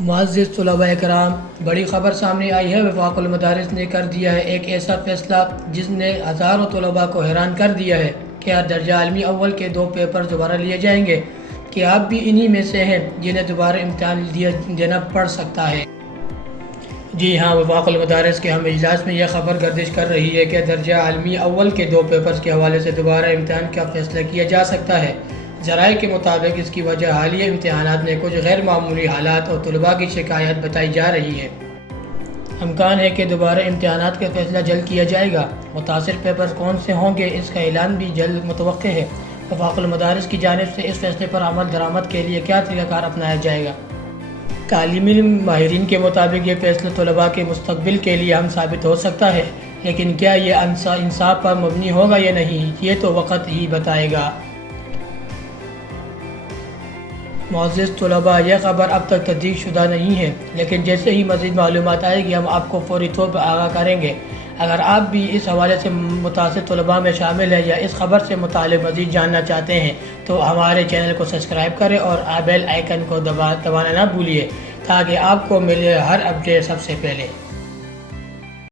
معزز طلباء کرام، بڑی خبر سامنے آئی ہے۔ وفاق المدارس نے کر دیا ہے ایک ایسا فیصلہ جس نے ہزاروں طلباء کو حیران کر دیا ہے کہ درجہ عالمی اول کے 2 پیپر دوبارہ لیے جائیں گے۔ کیا آپ بھی انہی میں سے ہیں جنہیں دوبارہ امتحان دینا پڑ سکتا ہے؟ جی ہاں، وفاق المدارس کے ہم اجلاس میں یہ خبر گردش کر رہی ہے کہ درجہ عالمی اول کے 2 پیپرز کے حوالے سے دوبارہ امتحان کا فیصلہ کیا جا سکتا ہے۔ ذرائع کے مطابق اس کی وجہ حالیہ امتحانات میں کچھ غیر معمولی حالات اور طلباء کی شکایات بتائی جا رہی ہے۔ امکان ہے کہ دوبارہ امتحانات کا فیصلہ جلد کیا جائے گا۔ متاثر پیپرز کون سے ہوں گے، اس کا اعلان بھی جلد متوقع ہے۔ وفاق المدارس کی جانب سے اس فیصلے پر عمل درآمد کے لیے کیا طریقہ کار اپنایا جائے گا؟ تعلیمی ماہرین کے مطابق یہ فیصلہ طلباء کے مستقبل کے لیے اہم ثابت ہو سکتا ہے، لیکن کیا یہ انصاف پر مبنی ہوگا یا نہیں، یہ تو وقت ہی بتائے گا۔ معزز طلباء، یہ خبر اب تک تصدیق شدہ نہیں ہے، لیکن جیسے ہی مزید معلومات آئے گی ہم آپ کو فوری طور پر آگاہ کریں گے۔ اگر آپ بھی اس حوالے سے متاثر طلباء میں شامل ہیں یا اس خبر سے متعلق مزید جاننا چاہتے ہیں تو ہمارے چینل کو سبسکرائب کریں اور بیل آئیکن کو دبانا نہ بھولیے تاکہ آپ کو ملے ہر اپڈیٹ سب سے پہلے۔